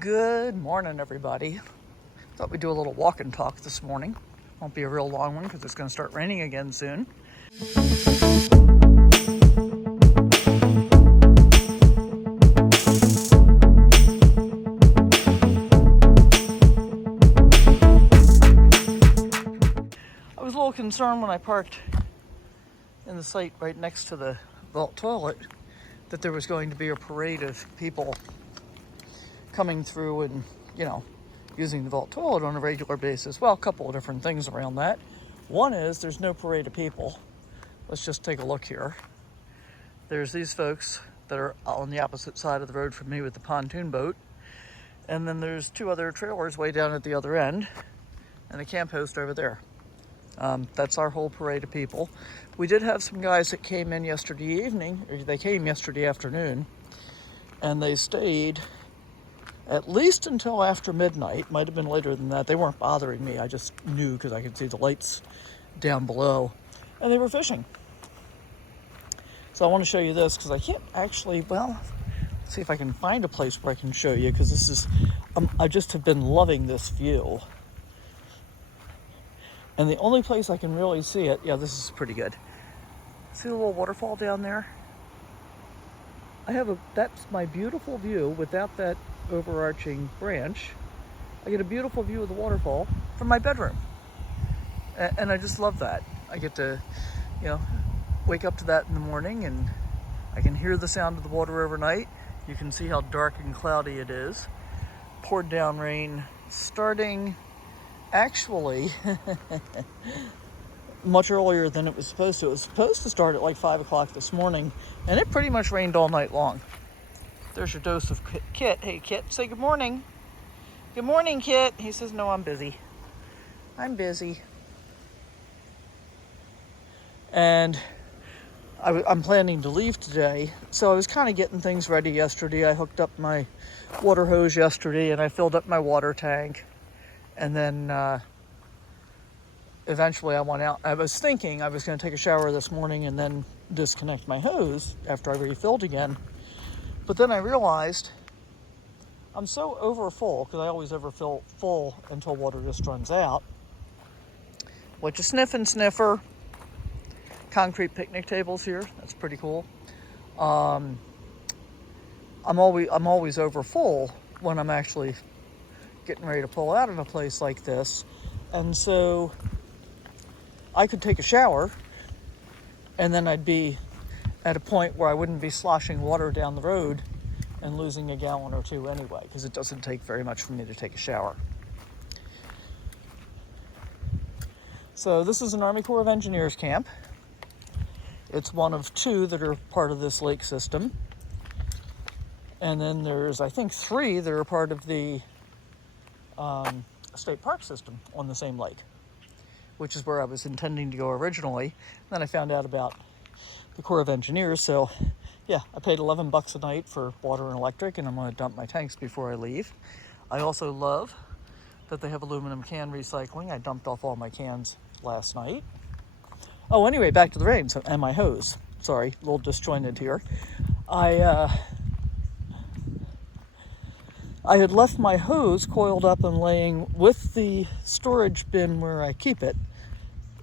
Good morning, everybody. Thought we'd do a little walking talk this morning. Won't be a real long one because it's going to start raining again soon. I was a little concerned when I parked in the site right next to the vault toilet that there was going to be a parade of people coming through and, using the vault toilet on a regular basis. Well, a couple of different things around that. One is there's no parade of people. Let's just take a look here. There's these folks that are on the opposite side of the road from me with the pontoon boat. And then there's two other trailers way down at the other end and a camp host over there. That's our whole parade of people. We did have some guys that came in yesterday evening, or they came yesterday afternoon, and they stayed at least until after midnight. Might have been later than that. They weren't bothering me. I just knew because I could see the lights down below. And they were fishing. So I want to show you this because I can't actually, let's see if I can find a place where I can show you, because this is, I just have been loving this view. And the only place I can really see it, this is pretty good. See the little waterfall down there? That's my beautiful view without that overarching branch. I get a beautiful view of the waterfall from my bedroom. And I just love that. I get to, wake up to that in the morning, and I can hear the sound of the water overnight. You can see how dark and cloudy it is. Poured down rain starting actually much earlier than it was supposed to. It was supposed to start at like 5 o'clock this morning, and it pretty much rained all night long. There's your dose of Kit. Hey, Kit, say good morning. Good morning, Kit. He says, no, I'm busy. I'm busy. And I'm planning to leave today, so I was kind of getting things ready yesterday. I hooked up my water hose yesterday, and I filled up my water tank. And then eventually I went out. I was thinking I was going to take a shower this morning and then disconnect my hose after I refilled again. But then I realized I'm so over full, because I always overfill full until water just runs out. What you sniffing, sniffer? Concrete picnic tables here. That's pretty cool. I'm always over full when I'm actually getting ready to pull out of a place like this. And so I could take a shower, and then I'd be at a point where I wouldn't be sloshing water down the road and losing a gallon or two anyway, because it doesn't take very much for me to take a shower. So this is an Army Corps of Engineers camp. It's one of two that are part of this lake system. And then there's, I think, three that are part of the state park system on the same lake, which is where I was intending to go originally. Then I found out about the Corps of Engineers, so I paid $11 a night for water and electric, and I'm going to dump my tanks before I leave. I also love that they have aluminum can recycling. I dumped off all my cans last night. Oh, anyway, back to the rain and my hose. Sorry, a little disjointed here. I had left my hose coiled up and laying with the storage bin where I keep it,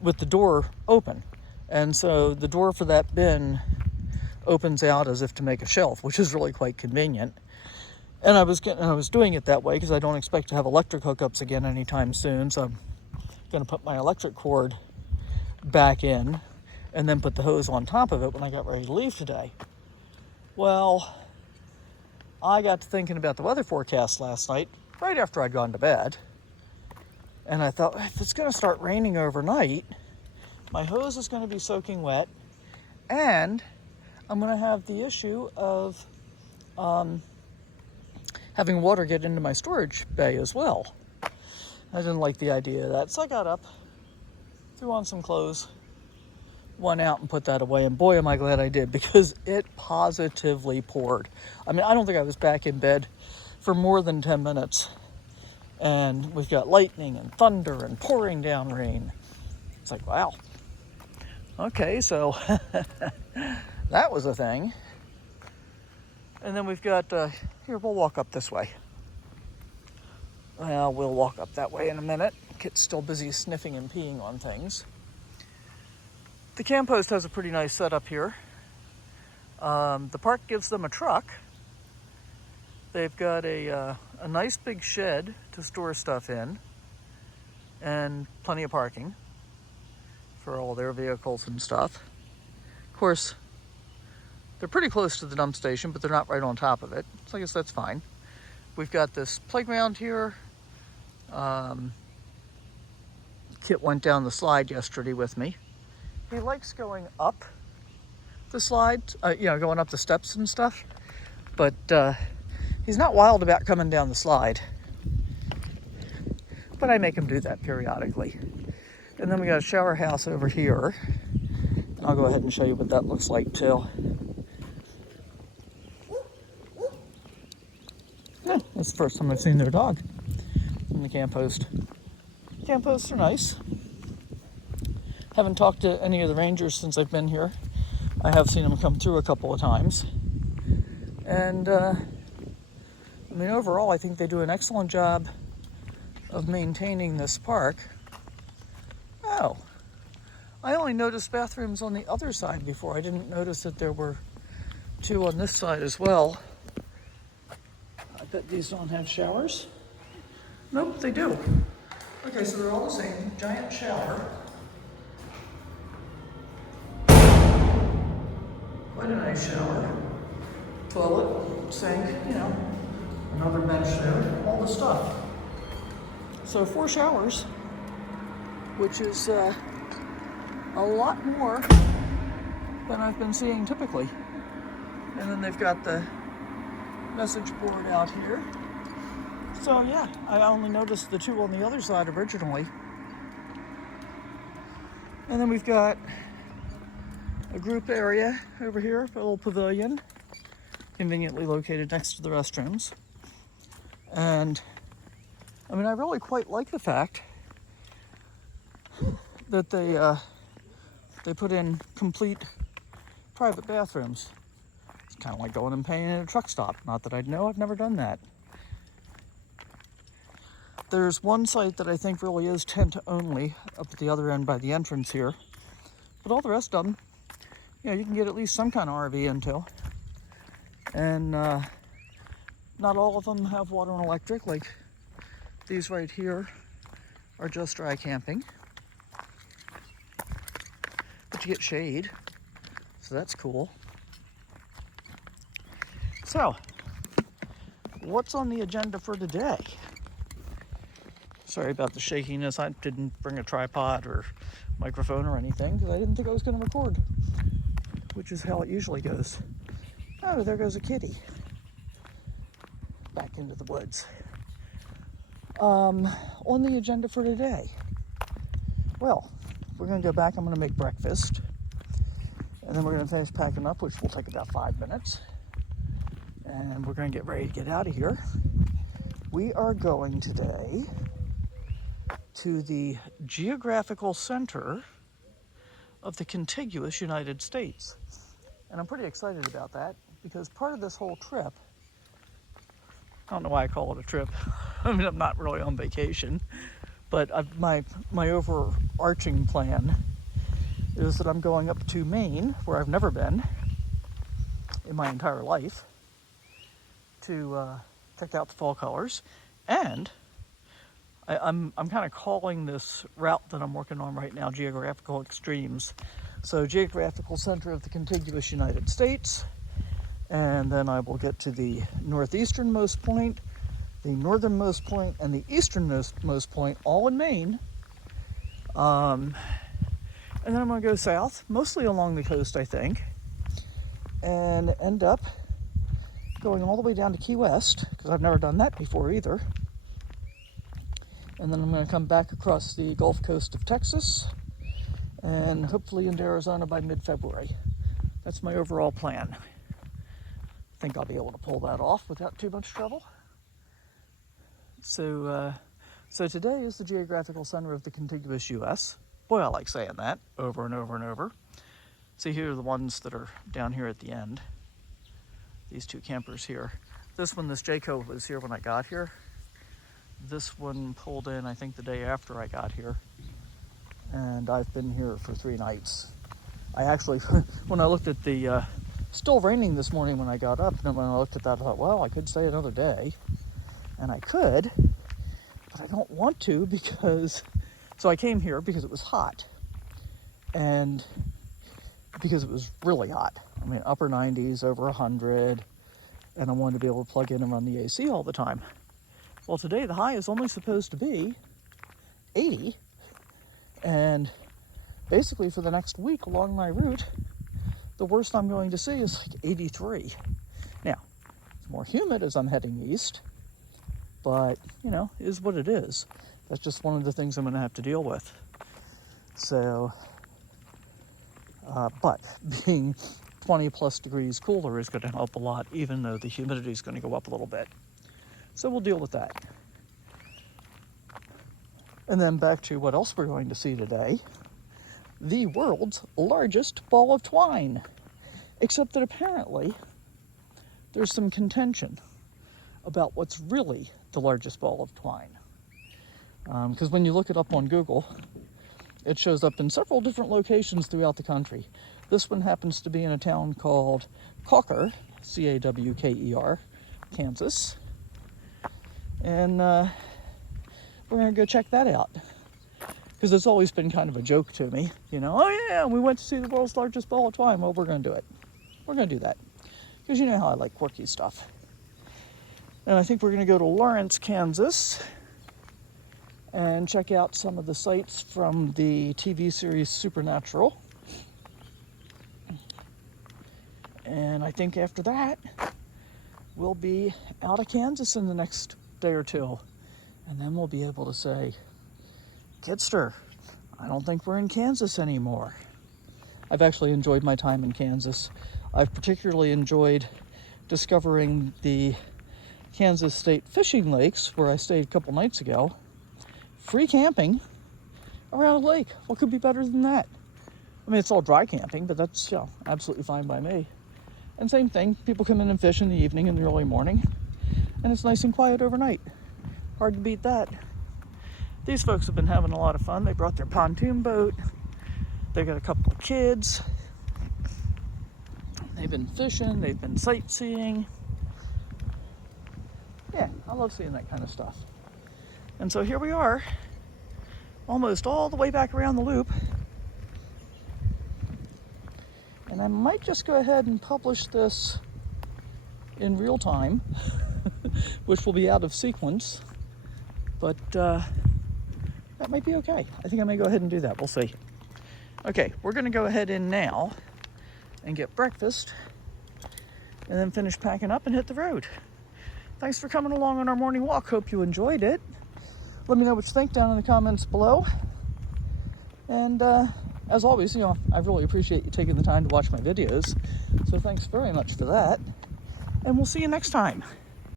with the door open. And so the door for that bin opens out as if to make a shelf, which is really quite convenient. And I was doing it that way because I don't expect to have electric hookups again anytime soon. So I'm going to put my electric cord back in and then put the hose on top of it when I got ready to leave today. Well, I got to thinking about the weather forecast last night, right after I'd gone to bed. And I thought, if it's going to start raining overnight, my hose is going to be soaking wet, and I'm going to have the issue of having water get into my storage bay as well. I didn't like the idea of that, so I got up, threw on some clothes, went out and put that away, and boy am I glad I did, because it positively poured. I mean, I don't think I was back in bed for more than 10 minutes, and we've got lightning and thunder and pouring down rain. It's like, wow. Okay, so that was a thing. And then we've got, here, we'll walk up this way. Well, we'll walk up that way in a minute. Kit's still busy sniffing and peeing on things. The camp host has a pretty nice setup here. The park gives them a truck. They've got a nice big shed to store stuff in and plenty of parking for all their vehicles and stuff. Of course, they're pretty close to the dump station, but they're not right on top of it, so I guess that's fine. We've got this playground here. Kit went down the slide yesterday with me. He likes going up the slide, going up the steps and stuff, but he's not wild about coming down the slide. But I make him do that periodically. And then we got a shower house over here. And I'll go ahead and show you what that looks like too. Yeah, that's the first time I've seen their dog in the camp host. Camp hosts are nice. Haven't talked to any of the rangers since I've been here. I have seen them come through a couple of times. And, overall, I think they do an excellent job of maintaining this park. Oh, I only noticed bathrooms on the other side before. I didn't notice that there were two on this side as well. I bet these don't have showers. Nope, they do. Okay, so they're all the same. Giant shower. Quite a nice shower. Toilet, sink, another bench there, all the stuff. So 4 showers, which is a lot more than I've been seeing typically. And then they've got the message board out here. So yeah, I only noticed the 2 on the other side originally. And then we've got a group area over here, a little pavilion, conveniently located next to the restrooms. And I really quite like the fact that they put in complete private bathrooms. It's kind of like going and paying at a truck stop. Not that I'd know, I've never done that. There's one site that I think really is tent only up at the other end by the entrance here. But all the rest of them, you can get at least some kind of RV into. And not all of them have water and electric. Like these right here are just dry camping. But you get shade, so that's cool. So, what's on the agenda for today? Sorry about the shakiness. I didn't bring a tripod or microphone or anything because I didn't think I was going to record, which is how it usually goes. Oh, there goes a kitty. Back into the woods. On the agenda for today, well, we're going to go back. I'm going to make breakfast, and then we're going to finish packing up, which will take about 5 minutes, and we're going to get ready to get out of here. We are going today to the geographical center of the contiguous United States, and I'm pretty excited about that because part of this whole trip, I don't know why I call it a trip. I'm not really on vacation, but my overarching plan is that I'm going up to Maine, where I've never been in my entire life, to check out the fall colors. And I'm kind of calling this route that I'm working on right now Geographical Extremes. So geographical center of the contiguous United States, and then I will get to the northeasternmost point, the northernmost point, and the easternmost point, all in Maine. And then I'm going to go south, mostly along the coast, I think, and end up going all the way down to Key West, because I've never done that before either. And then I'm going to come back across the Gulf Coast of Texas, and hopefully into Arizona by mid-February. That's my overall plan. I think I'll be able to pull that off without too much trouble. So today is the geographical center of the contiguous U.S. Boy, I like saying that over and over and over. See, here are the ones that are down here at the end. These 2 campers here. This Jayco was here when I got here. This one pulled in, I think, the day after I got here. And I've been here for 3 nights. I actually, when I looked at the, still raining this morning when I got up, and when I looked at that, I thought, well, I could stay another day. And I could, but I don't want to because, so I came here because it was hot. And because it was really hot. I mean, upper 90s, over 100. And I wanted to be able to plug in and run the AC all the time. Well, today the high is only supposed to be 80. And basically for the next week along my route, the worst I'm going to see is like 83. Now, it's more humid as I'm heading east, but, you know, is what it is. That's just one of the things I'm going to have to deal with. So, but being 20 plus degrees cooler is going to help a lot, even though the humidity is going to go up a little bit. So we'll deal with that. And then back to what else we're going to see today. The world's largest ball of twine. Except that apparently there's some contention about what's really the largest ball of twine. Because when you look it up on Google, it shows up in several different locations throughout the country. This one happens to be in a town called Cawker, C-A-W-K-E-R, Kansas. And we're going to go check that out. Because it's always been kind of a joke to me. You know, oh yeah, we went to see the world's largest ball of twine. Well, we're going to do it. We're going to do that. Because you know how I like quirky stuff. And I think we're going to go to Lawrence, Kansas, and check out some of the sites from the TV series Supernatural. And I think after that, we'll be out of Kansas in the next day or two. And then we'll be able to say, Kidster, I don't think we're in Kansas anymore. I've actually enjoyed my time in Kansas. I've particularly enjoyed discovering the Kansas State fishing lakes, where I stayed a couple nights ago. Free camping around a lake. What could be better than that? I mean, it's all dry camping, but that's, you know, absolutely fine by me. And same thing, people come in and fish in the evening and the early morning, and it's nice and quiet overnight. Hard to beat that. These folks have been having a lot of fun. They brought their pontoon boat. They got a couple of kids. They've been fishing, they've been sightseeing. Yeah, I love seeing that kind of stuff. And so here we are, almost all the way back around the loop. And I might just go ahead and publish this in real time, which will be out of sequence. But that might be okay. I think I may go ahead and do that. We'll see. Okay, we're going to go ahead in now and get breakfast and then finish packing up and hit the road. Thanks for coming along on our morning walk. Hope you enjoyed it. Let me know what you think down in the comments below. And as always, you know, I really appreciate you taking the time to watch my videos. So thanks very much for that. And we'll see you next time.